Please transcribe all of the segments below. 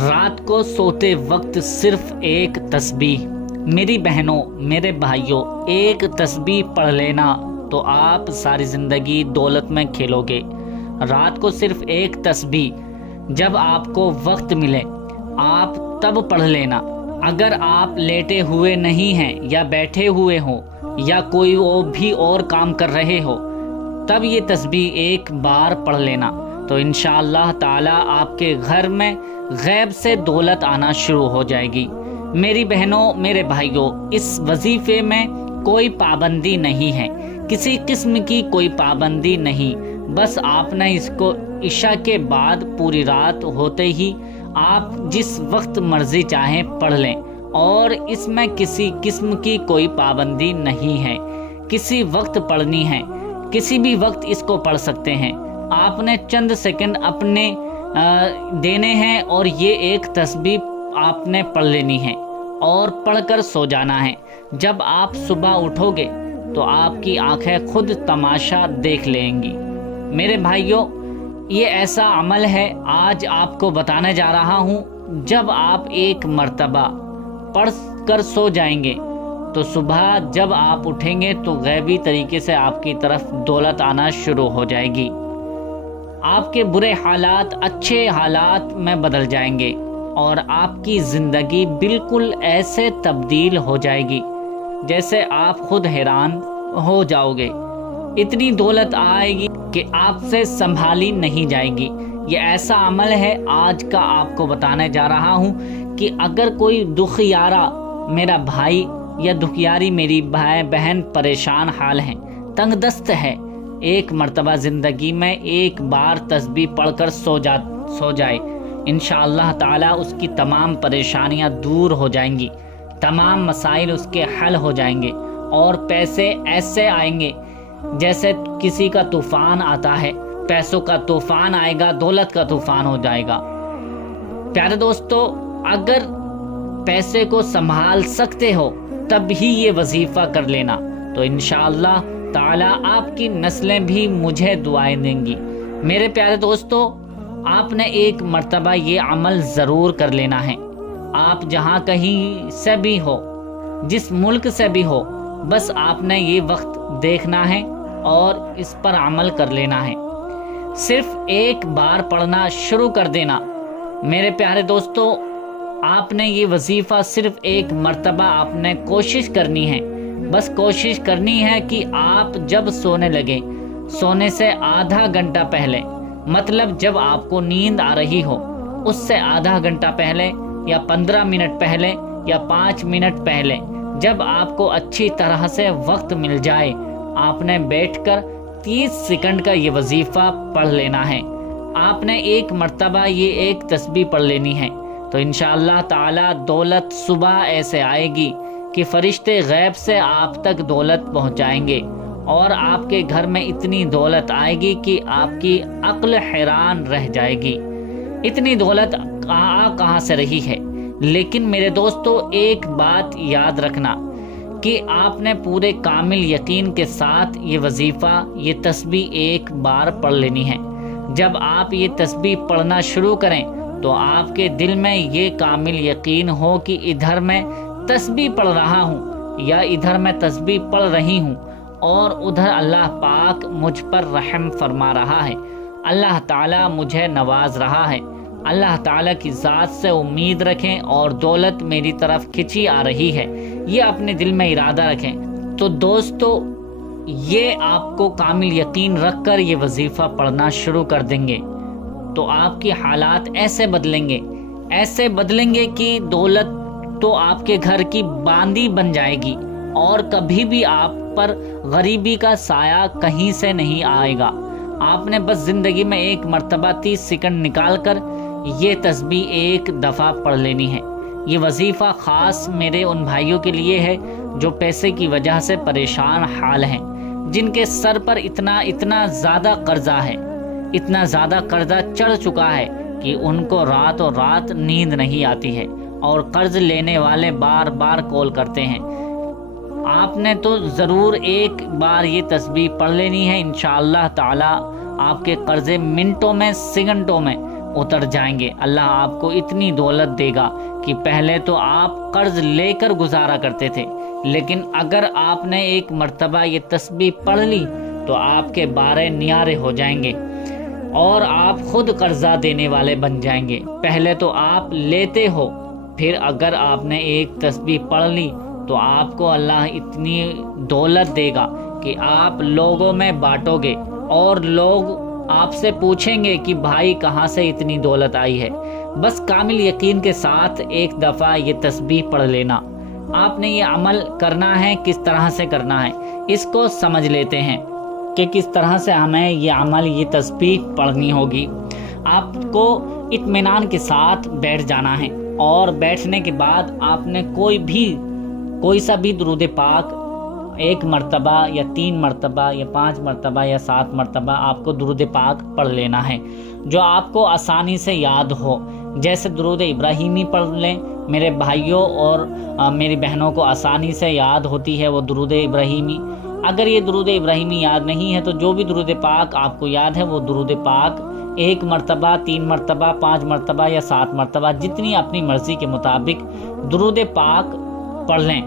رات کو سوتے وقت صرف ایک تسبیح، میری بہنوں میرے بھائیوں، ایک تسبیح پڑھ لینا تو آپ ساری زندگی دولت میں کھیلو گے۔ رات کو صرف ایک تسبیح، جب آپ کو وقت ملے آپ تب پڑھ لینا۔ اگر آپ لیٹے ہوئے نہیں ہیں یا بیٹھے ہوئے ہوں یا کوئی بھی اور کام کر رہے ہو، تب یہ تسبیح ایک بار پڑھ لینا تو انشاءاللہ تعالی آپ کے گھر میں غیب سے دولت آنا شروع ہو جائے گی۔ میری بہنوں میرے بھائیوں، اس وظیفے میں کوئی پابندی نہیں ہے، کسی قسم کی کوئی پابندی نہیں، بس آپ نے اس کو عشاء کے بعد پوری رات ہوتے ہی آپ جس وقت مرضی چاہیں پڑھ لیں، اور اس میں کسی قسم کی کوئی پابندی نہیں ہے، کسی وقت پڑھنی ہے، کسی بھی وقت اس کو پڑھ سکتے ہیں۔ آپ نے چند سیکنڈ اپنے دینے ہیں اور یہ ایک تسبیح آپ نے پڑھ لینی ہے اور پڑھ کر سو جانا ہے۔ جب آپ صبح اٹھو گے تو آپ کی آنکھیں خود تماشا دیکھ لیں گی۔ میرے بھائیوں، یہ ایسا عمل ہے آج آپ کو بتانے جا رہا ہوں، جب آپ ایک مرتبہ پڑھ کر سو جائیں گے تو صبح جب آپ اٹھیں گے تو غیبی طریقے سے آپ کی طرف دولت آنا شروع ہو جائے گی۔ آپ کے برے حالات اچھے حالات میں بدل جائیں گے اور آپ کی زندگی بالکل ایسے تبدیل ہو جائے گی جیسے آپ خود حیران ہو جاؤ گے۔ اتنی دولت آئے گی کہ آپ سے سنبھالی نہیں جائے گی۔ یہ ایسا عمل ہے آج کا آپ کو بتانے جا رہا ہوں کہ اگر کوئی دکھیارا میرا بھائی یا دکھیاری میری بہن پریشان حال ہیں، تنگ دست ہے، ایک مرتبہ زندگی میں ایک بار تسبیح پڑھ کر سو جائے، انشاءاللہ تعالی اس کی تمام پریشانیاں دور ہو جائیں گی، تمام مسائل اس کے حل ہو جائیں گے اور پیسے ایسے آئیں گے جیسے کسی کا طوفان آتا ہے، پیسوں کا طوفان آئے گا، دولت کا طوفان ہو جائے گا۔ پیارے دوستو، اگر پیسے کو سنبھال سکتے ہو تب ہی یہ وظیفہ کر لینا تو انشاءاللہ تعالی آپ کی نسلیں بھی مجھے دعائیں دیں گی۔ میرے پیارے دوستو، آپ نے ایک مرتبہ یہ عمل ضرور کر لینا ہے۔ آپ جہاں کہیں سے بھی ہو، جس ملک سے بھی ہو، بس آپ نے یہ وقت دیکھنا ہے اور اس پر عمل کر لینا ہے۔ صرف ایک بار پڑھنا شروع کر دینا۔ میرے پیارے دوستو، آپ نے یہ وظیفہ صرف ایک مرتبہ آپ نے کوشش کرنی ہے، بس کوشش کرنی ہے کہ آپ جب سونے لگیں، سونے سے آدھا گھنٹہ پہلے، مطلب جب آپ کو نیند آ رہی ہو اس سے آدھا گھنٹہ پہلے یا 15 منٹ پہلے یا 5 منٹ پہلے، جب آپ کو اچھی طرح سے وقت مل جائے، آپ نے بیٹھ کر 30 سیکنڈ کا یہ وظیفہ پڑھ لینا ہے۔ آپ نے ایک مرتبہ یہ ایک تسبیح پڑھ لینی ہے تو انشاءاللہ تعالی دولت صبح ایسے آئے گی کہ فرشتے غیب سے آپ تک دولت پہنچائیں گے اور آپ کے گھر میں اتنی دولت آئے گی کہ آپ کی عقل حیران رہ جائے گی۔ اتنی دولت کہاں سے رہی ہے؟ لیکن میرے دوستو، ایک بات یاد رکھنا کہ آپ نے پورے کامل یقین کے ساتھ یہ وظیفہ، یہ تسبیح ایک بار پڑھ لینی ہے۔ جب آپ یہ تسبیح پڑھنا شروع کریں تو آپ کے دل میں یہ کامل یقین ہو کہ ادھر میں تسبیح پڑھ رہا ہوں یا ادھر میں تسبیح پڑھ رہی ہوں اور ادھر اللہ پاک مجھ پر رحم فرما رہا ہے، اللہ تعالیٰ مجھے نواز رہا ہے۔ اللہ تعالیٰ کی ذات سے امید رکھیں اور دولت میری طرف کھینچی آ رہی ہے، یہ اپنے دل میں ارادہ رکھیں۔ تو دوستو، یہ آپ کو کامل یقین رکھ کر یہ وظیفہ پڑھنا شروع کر دیں گے تو آپ کی حالات ایسے بدلیں گے کہ دولت تو آپ کے گھر کی باندی بن جائے گی اور کبھی بھی آپ پر غریبی کا سایہ کہیں سے نہیں آئے گا۔ آپ نے بس زندگی میں ایک مرتبہ 30 سیکنڈ نکال کر یہ تسبیح ایک دفعہ پڑھ لینی ہے۔ یہ وظیفہ خاص میرے ان بھائیوں کے لیے ہے جو پیسے کی وجہ سے پریشان حال ہیں، جن کے سر پر اتنا زیادہ قرضہ ہے، اتنا زیادہ قرضہ چڑھ چکا ہے کہ ان کو راتوں رات نیند نہیں آتی ہے اور قرض لینے والے بار بار کال کرتے ہیں۔ آپ نے تو ضرور ایک بار یہ تسبیح پڑھ لینی ہے، انشاءاللہ تعالی آپ کے قرضے منٹوں میں، سیکنڈوں میں اتر جائیں گے۔ اللہ آپ کو اتنی دولت دے گا کہ پہلے تو آپ قرض لے کر گزارا کرتے تھے، لیکن اگر آپ نے ایک مرتبہ یہ تسبیح پڑھ لی تو آپ کے بارے نیارے ہو جائیں گے اور آپ خود قرضہ دینے والے بن جائیں گے۔ پہلے تو آپ لیتے ہو، پھر اگر آپ نے ایک تسبیح پڑھ لی تو آپ کو اللہ اتنی دولت دے گا کہ آپ لوگوں میں بانٹو گے اور لوگ آپ سے پوچھیں گے کہ بھائی کہاں سے اتنی دولت آئی ہے۔ بس کامل یقین کے ساتھ ایک دفعہ یہ تسبیح پڑھ لینا۔ آپ نے یہ عمل کرنا ہے، کس طرح سے کرنا ہے اس کو سمجھ لیتے ہیں کہ کس طرح سے ہمیں یہ عمل، یہ تسبیح پڑھنی ہوگی۔ آپ کو اطمینان کے ساتھ بیٹھ جانا ہے اور بیٹھنے کے بعد آپ نے کوئی سا بھی درود پاک 1 مرتبہ یا 3 مرتبہ یا 5 مرتبہ یا 7 مرتبہ آپ کو درود پاک پڑھ لینا ہے جو آپ کو آسانی سے یاد ہو۔ جیسے درود ابراہیمی پڑھ لیں میرے بھائیوں اور میری بہنوں کو آسانی سے یاد ہوتی ہے وہ درود ابراہیمی۔ اگر یہ درود ابراہیمی یاد نہیں ہے تو جو بھی درود پاک آپ کو یاد ہے وہ درود پاک 1 مرتبہ، 3 مرتبہ، 5 مرتبہ یا 7 مرتبہ جتنی اپنی مرضی کے مطابق درود پاک پڑھ لیں۔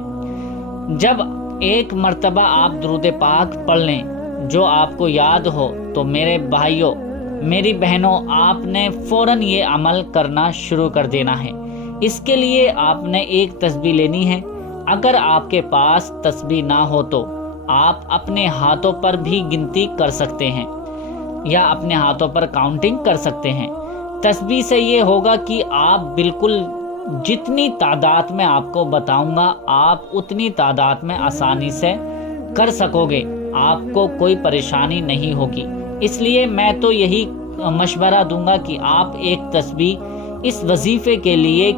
جب 1 مرتبہ آپ درود پاک پڑھ لیں جو آپ کو یاد ہو تو میرے بھائیوں، میری بہنوں، آپ نے فوراً یہ عمل کرنا شروع کر دینا ہے۔ اس کے لیے آپ نے ایک تسبیح لینی ہے۔ اگر آپ کے پاس تسبیح نہ ہو تو آپ اپنے ہاتھوں پر بھی گنتی کر سکتے ہیں یا اپنے ہاتھوں پر کاؤنٹنگ کر سکتے ہیں۔ تسبیح سے یہ ہوگا کہ آپ بالکل جتنی تعداد میں آپ کو بتاؤں گا آپ اتنی تعداد میں آسانی سے کر سکو گے، آپ کو کوئی پریشانی نہیں ہوگی۔ اس لیے میں تو یہی مشورہ دوں گا کہ آپ ایک تسبیح اس وظیفے کے لیے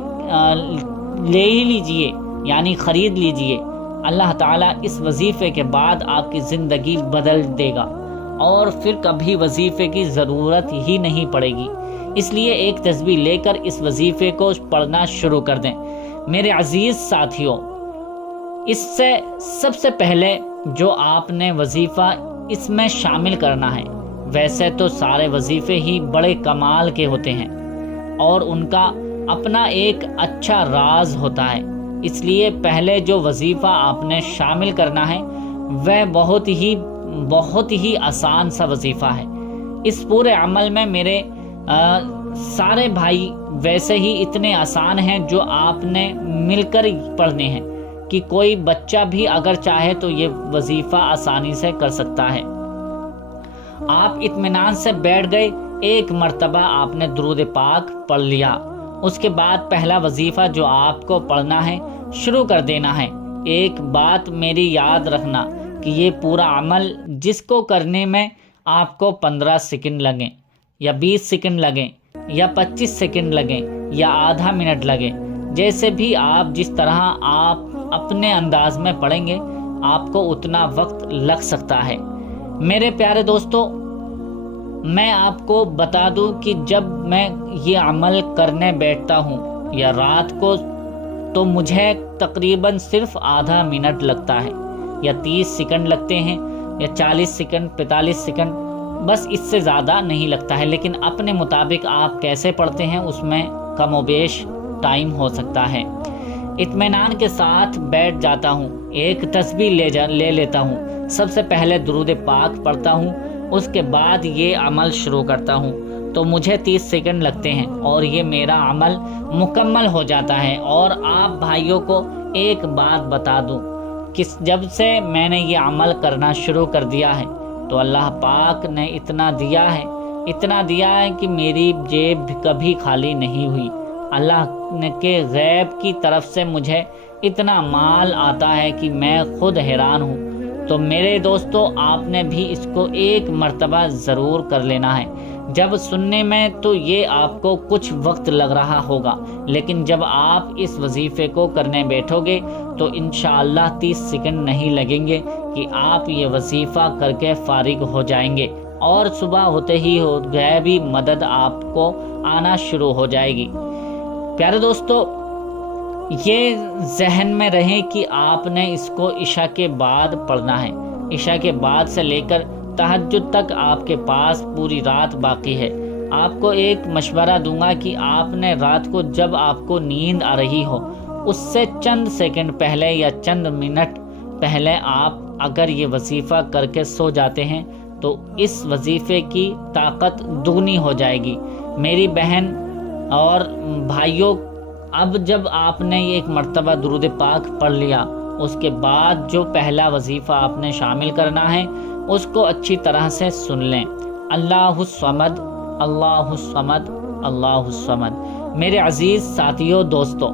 لے ہی لیجئے، یعنی خرید لیجئے۔ اللہ تعالیٰ اس وظیفے کے بعد آپ کی زندگی بدل دے گا اور پھر کبھی وظیفے کی ضرورت ہی نہیں پڑے گی۔ اس لیے ایک تسبیح لے کر اس وظیفے کو پڑھنا شروع کر دیں۔ میرے عزیز ساتھیوں، اس سے سب سے پہلے جو آپ نے وظیفہ اس میں شامل کرنا ہے، ویسے تو سارے وظیفے ہی بڑے کمال کے ہوتے ہیں اور ان کا اپنا ایک اچھا راز ہوتا ہے۔ اس لیے پہلے جو وظیفہ آپ نے شامل کرنا ہے وہ بہت ہی آسان سا وظیفہ ہے۔ اس پورے عمل میں میرے سارے بھائی ویسے ہی اتنے آسان ہیں جو آپ نے مل کر پڑھنے ہیں کہ کوئی بچہ بھی اگر چاہے تو یہ وظیفہ آسانی سے کر سکتا ہے۔ آپ اطمینان سے بیٹھ گئے، 1 مرتبہ آپ نے درود پاک پڑھ لیا، اس کے بعد پہلا وظیفہ جو آپ کو پڑھنا ہے شروع کر دینا ہے۔ ایک بات میری یاد رکھنا کہ یہ پورا عمل جس کو کرنے میں آپ کو 15 سیکنڈ لگیں یا 20 سیکنڈ لگیں یا 25 سیکنڈ لگیں یا آدھا منٹ لگے، جیسے بھی آپ جس طرح آپ اپنے انداز میں پڑھیں گے آپ کو اتنا وقت لگ سکتا ہے۔ میرے پیارے دوستو، میں آپ کو بتا دوں کہ جب میں یہ عمل کرنے بیٹھتا ہوں یا رات کو تو مجھے تقریباً صرف آدھا منٹ لگتا ہے یا 30 سیکنڈ لگتے ہیں یا 40 سیکنڈ 45 سیکنڈ، بس اس سے زیادہ نہیں لگتا ہے۔ لیکن اپنے مطابق آپ کیسے پڑھتے ہیں اس میں کم و بیش ٹائم ہو سکتا ہے۔ اطمینان کے ساتھ بیٹھ جاتا ہوں، ایک تسبیح لے لیتا ہوں، سب سے پہلے درود پاک پڑھتا ہوں، اس کے بعد یہ عمل شروع کرتا ہوں تو مجھے 30 سیکنڈ لگتے ہیں اور یہ میرا عمل مکمل ہو جاتا ہے۔ اور آپ بھائیوں کو ایک بات بتا دوں کہ جب سے میں نے یہ عمل کرنا شروع کر دیا ہے تو اللہ پاک نے اتنا دیا ہے کہ میری جیب کبھی خالی نہیں ہوئی۔ اللہ نے کے غیب کی طرف سے مجھے اتنا مال آتا ہے کہ میں خود حیران ہوں۔ تو میرے دوستو، آپ نے بھی اس کو 1 مرتبہ ضرور کر لینا ہے۔ جب سننے میں تو یہ آپ کو کچھ وقت لگ رہا ہوگا، لیکن جب آپ اس وظیفے کو کرنے بیٹھو گے تو انشاءاللہ 30 سیکنڈ نہیں لگیں گے کہ آپ یہ وظیفہ کر کے فارغ ہو جائیں گے اور صبح ہوتے ہی غیبی مدد آپ کو آنا شروع ہو جائے گی۔ پیارے دوستو، یہ ذہن میں رہے کہ آپ نے اس کو عشاء کے بعد پڑھنا ہے۔ عشاء کے بعد سے لے کر تہجد تک آپ کے پاس پوری رات باقی ہے۔ آپ کو ایک مشورہ دوں گا کہ آپ نے رات کو جب آپ کو نیند آ رہی ہو اس سے چند سیکنڈ پہلے یا چند منٹ پہلے آپ اگر یہ وظیفہ کر کے سو جاتے ہیں تو اس وظیفے کی طاقت دگنی ہو جائے گی۔ میری بہن اور بھائیوں، اب جب آپ نے ایک مرتبہ درود پاک پڑھ لیا، اس کے بعد جو پہلا وظیفہ آپ نے شامل کرنا ہے اس کو اچھی طرح سے سن لیں۔ اللہ الصمد، اللہ الصمد، اللہ الصمد۔ میرے عزیز ساتھیوں، دوستوں،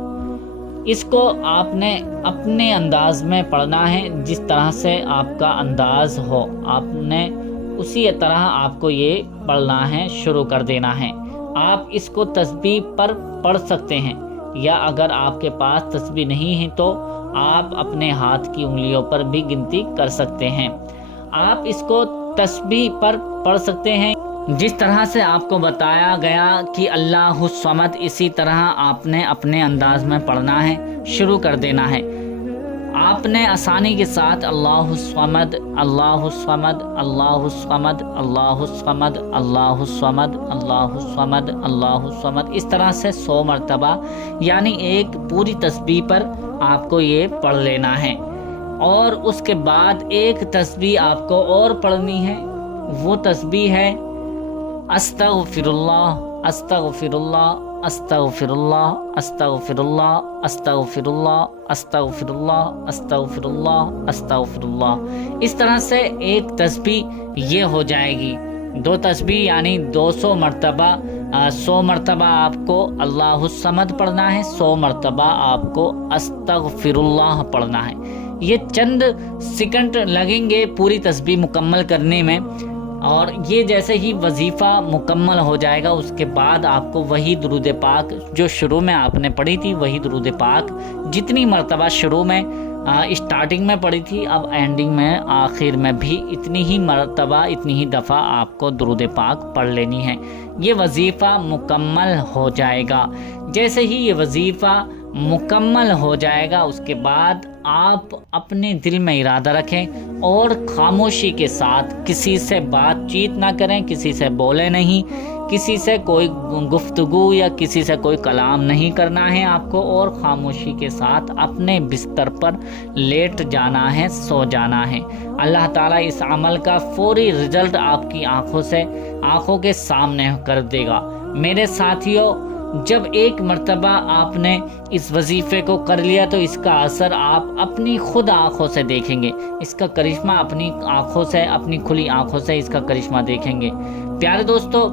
اس کو آپ نے اپنے انداز میں پڑھنا ہے، جس طرح سے آپ کا انداز ہو آپ نے اسی طرح آپ کو یہ پڑھنا ہے، شروع کر دینا ہے۔ آپ اس کو تسبیح پر پڑھ سکتے ہیں، یا اگر آپ کے پاس تسبیح نہیں ہے تو آپ اپنے ہاتھ کی انگلیوں پر بھی گنتی کر سکتے ہیں۔ آپ اس کو تسبیح پر پڑھ سکتے ہیں جس طرح سے آپ کو بتایا گیا کہ اللہ الصمد، اسی طرح آپ نے اپنے انداز میں پڑھنا ہے، شروع کر دینا ہے۔ آپ نے آسانی کے ساتھ اللہ الصمد، اللہ الصمد، اللہ الصمد، اللہ الصمد، اللہ الصمد، اللہ الصمد، اللہ الصمد، اس طرح سے 100 مرتبہ یعنی ایک پوری تسبیح پر آپ کو یہ پڑھ لینا ہے۔ اور اس کے بعد ایک تسبیح آپ کو اور پڑھنی ہے، وہ تسبیح ہے استغفر اللہ، استغفر اللہ، استغفر اللہ، استغفر اللہ، استغفر اللہ، استغفر اللہ، استغفر اللہ، استغفر اللہ۔ اس طرح سے ایک تسبیح یہ ہو جائے گی۔ 2 تسبیح یعنی 200 مرتبہ، 100 مرتبہ آپ کو اللہ الصمد پڑھنا ہے، 100 مرتبہ آپ کو استغفر اللہ پڑھنا ہے۔ یہ چند سیکنڈ لگیں گے پوری تسبیح مکمل کرنے میں، اور یہ جیسے ہی وظیفہ مکمل ہو جائے گا اس کے بعد آپ کو وہی درود پاک جو شروع میں آپ نے پڑھی تھی، وہی درود پاک جتنی مرتبہ شروع میں اسٹارٹنگ میں پڑھی تھی، اب اینڈنگ میں آخر میں بھی اتنی ہی مرتبہ، اتنی ہی دفعہ آپ کو درود پاک پڑھ لینی ہے۔ یہ وظیفہ مکمل ہو جائے گا۔ جیسے ہی یہ وظیفہ مکمل ہو جائے گا اس کے بعد آپ اپنے دل میں ارادہ رکھیں اور خاموشی کے ساتھ کسی سے بات چیت نہ کریں، کسی سے بولے نہیں، کسی سے کوئی گفتگو یا کسی سے کوئی کلام نہیں کرنا ہے آپ کو، اور خاموشی کے ساتھ اپنے بستر پر لیٹ جانا ہے، سو جانا ہے۔ اللہ تعالیٰ اس عمل کا فوری رزلٹ آپ کی آنکھوں کے سامنے کر دے گا۔ میرے ساتھیوں، جب ایک مرتبہ آپ نے اس وظیفے کو کر لیا تو اس کا اثر آپ اپنی خود آنکھوں سے دیکھیں گے، اس کا کرشمہ اپنی آنکھوں سے، اپنی کھلی آنکھوں سے اس کا کرشمہ دیکھیں گے۔ پیارے دوستو،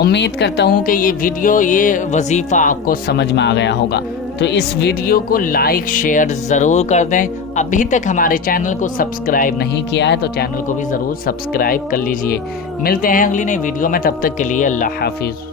امید کرتا ہوں کہ یہ ویڈیو، یہ وظیفہ آپ کو سمجھ میں آ گیا ہوگا، تو اس ویڈیو کو لائک شیئر ضرور کر دیں۔ ابھی تک ہمارے چینل کو سبسکرائب نہیں کیا ہے تو چینل کو بھی ضرور سبسکرائب کر لیجئے۔ ملتے ہیں اگلی نئی ویڈیو میں، تب تک کے لیے اللہ حافظ۔